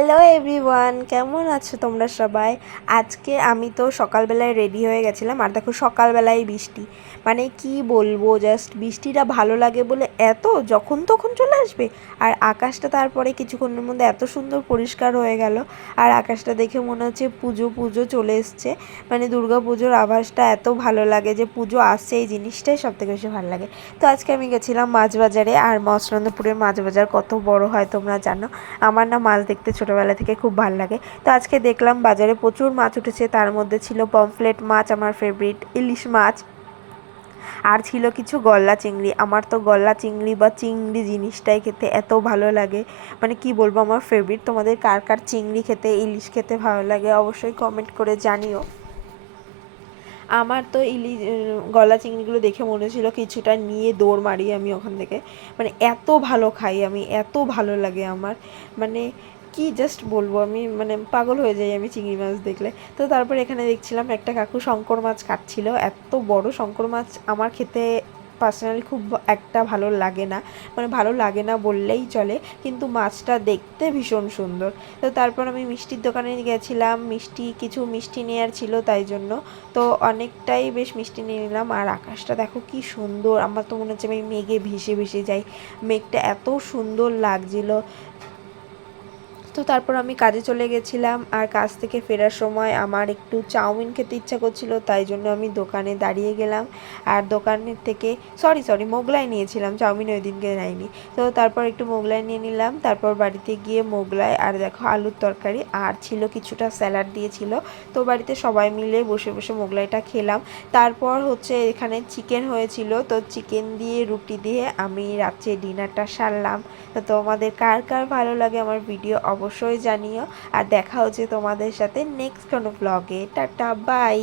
Hello everyone, কেমন আছো তোমরা সবাই? আজকে আমি তো সকালবেলায় রেডি হয়ে গেছিলাম, আর দেখো সকালবেলায় বৃষ্টি। মানে কি বলবো, জাস্ট বৃষ্টিটা ভালো লাগে বলে এত যখন তখন চলে আসবে, আর আকাশটা তারপরে কিছুক্ষণের মধ্যে এত সুন্দর পরিষ্কার হয়ে গেল। আর আকাশটা দেখে মনে হচ্ছে পুজো পুজো চলে এসছে। মানে দুর্গা পুজোর আভাসটা এত ভালো লাগে যে পুজো আসছে, এই জিনিসটাই সবথেকে বেশি ভালো লাগে। তো আজকে আমি গেছিলাম মাছ বাজারে, আর মৎস্যনন্দপুরের মাছ বাজার কত বড় হয় তোমরা জানো। আমার না মাছ দেখতে ছোটোবেলা থেকে খুব ভালো লাগে। তো আজকে দেখলাম বাজারে প্রচুর মাছ উঠেছে, তার মধ্যে ছিল পমফ্লেট মাছ, আমার ফেভারিট ইলিশ মাছ, আর ছিল কিছু গলদা চিংড়ি। আমার তো গলদা চিংড়ি বা চিংড়ি জিনিসটাই খেতে এত ভালো লাগে, মানে কি বলবো, আমার ফেভারিট। তোমাদের কার কার চিংড়ি খেতে, ইলিশ খেতে ভালো লাগে অবশ্যই কমেন্ট করে জানিও। আমার তো গলা চিংড়িগুলো দেখে মনে ছিল কিছুটা নিয়ে দৌড় মারি আমি ওখান থেকে। মানে এত ভালো খাই আমি, এত ভালো লাগে আমার। মানে কি জাস্ট বলবো, আমি মানে পাগল হয়ে যাই আমি চিংড়ি মাছ দেখলে। তো তারপর এখানে দেখছিলাম একটা কাকু শঙ্কর মাছ কাটছিল। এত বড় শঙ্কর মাছ আমার খেতে পার্সোনালি খুব একটা ভালো লাগে না, মানে ভালো লাগে না বললেই চলে, কিন্তু মাছটা দেখতে ভীষণ সুন্দর। তো তারপর আমি মিষ্টির দোকানে গেছিলাম, কিছু মিষ্টি নেওয়ার ছিল তাই জন্য। তো অনেকটাই বেশ মিষ্টি নিয়ে নিলাম। আর আকাশটা দেখো কি সুন্দর, আমার তো মনে হচ্ছে আমি মেঘে ভেসে ভেসে যাই, মেঘটা এত সুন্দর লাগছিল। তো তারপর আমি কাজে চলে গেছিলাম, আর কাজ থেকে ফেরার সময় আমার একটু চাউমিন খেতে ইচ্ছা করছিল, তাই জন্য আমি দোকানে দাঁড়িয়ে গেলাম। আর দোকানের থেকে সরি মোগলাই নিয়েছিলাম, চাউমিন ওই দিনকে নেয়নি। তো তারপর একটু মোগলাই নিয়ে নিলাম, তারপর বাড়িতে গিয়ে মোগলাই আর দেখো আলুর তরকারি আর ছিল কিছুটা স্যালাড দিয়েছিল। তো বাড়িতে সবাই মিলে বসে বসে মোগলাইটা খেলাম। তারপর হচ্ছে এখানে চিকেন হয়েছিল, তো চিকেন দিয়ে রুটি দিয়ে আমি রাত্রে ডিনারটা সারলাম। তো তোমাদের কার কার ভালো লাগে আমার ভিডিও অবশ্যই জানিও। আর দেখা হচ্ছে তোমাদের সাথে নেক্সট কোনো ব্লগে। Tata bye.